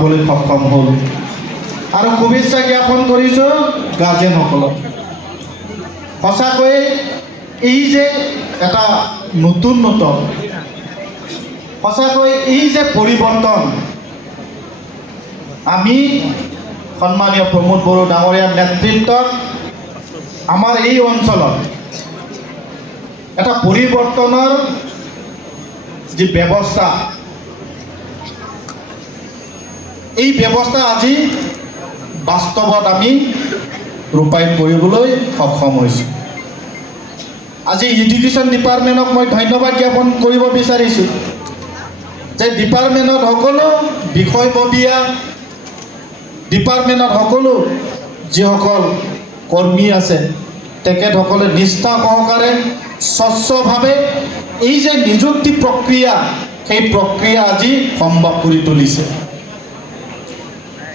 পাবলৈ সক্ষম হ'ল আৰু শুভেচ্ছা জ্ঞাপন কৰিছোঁ গাৰ্জেনসকলক। সঁচাকৈ এই যে এটা নতুন সঁচাকৈ এই যে পৰিৱৰ্তন, আমি সন্মানীয় প্ৰমোদ বড়ো ডাঙৰীয়াৰ নেতৃত্বত আমাৰ এই অঞ্চলত এটা পৰিৱৰ্তনৰ যি ব্যৱস্থা, এই ব্যৱস্থা আজি বাস্তৱত আমি ৰূপায়ণ কৰিবলৈ সক্ষম হৈছোঁ। আজি এডুকেশ্যন ডিপাৰ্টমেণ্টক মই ধন্যবাদ জ্ঞাপন কৰিব বিচাৰিছোঁ যে ডিপাৰ্টমেণ্টত সকলো বিষয়ববীয়া, ডিপাৰ্টমেণ্টত সকলো যিসকল কৰ্মী আছে তেখেতসকলে নিষ্ঠা সহকাৰে স্বচ্ছভাৱে এই যে নিযুক্তি প্ৰক্ৰিয়া, সেই প্ৰক্ৰিয়া আজি সম্ভৱ কৰি তুলিছে।